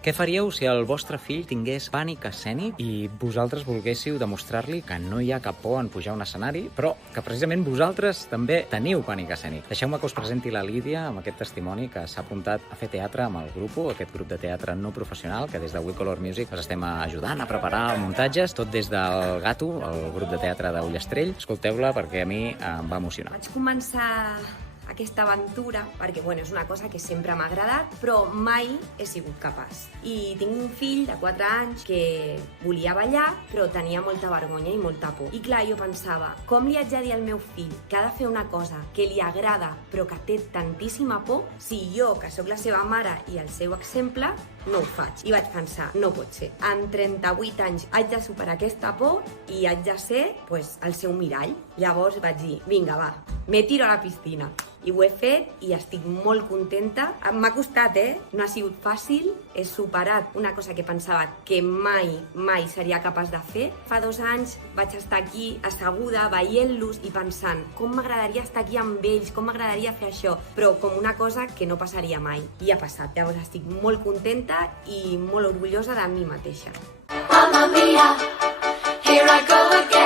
Què faríeu si el vostre fill tingués pànic escènic i vosaltres volguéssiu demostrar-li que no hi ha cap por en pujar a un escenari, però que precisament vosaltres també teniu pànic escènic? Deixeu-me que us presenti la Lídia amb aquest testimoni que s'ha apuntat a fer teatre amb el Grupo, aquest grup de teatre no professional que des de We Color Music us estem ajudant a preparar muntatges, tot des del Gato, el grup de teatre d'Ullastrell. Escolteu-la perquè a mi em va emocionar. Vaig començar aquesta aventura perquè és una cosa que sempre m'ha agradat, però mai he sigut capaç. I tinc un fill de 4 anys que volia ballar, però tenia molta vergonya i molta por. I clar, jo pensava, com li haig de dir al meu fill que ha de fer una cosa que li agrada però que té tantíssima por, si jo, que sóc la seva mare i el seu exemple, no ho faig. I vaig pensar, no pot ser. Amb 38 anys haig de superar aquesta por i haig de ser el seu mirall. Llavors vaig dir, vinga, va, me tiro a la piscina. I ho he fet i estic molt contenta. M'ha costat, No ha sigut fàcil. He superat una cosa que pensava que mai seria capaç de fer. Fa 2 anys vaig estar aquí asseguda, veient-los i pensant com m'agradaria estar aquí amb ells, com m'agradaria fer això, però com una cosa que no passaria mai. I ha passat. Llavors estic molt contenta i molt orgullosa de mi mateixa. Mamma mia, here I go again.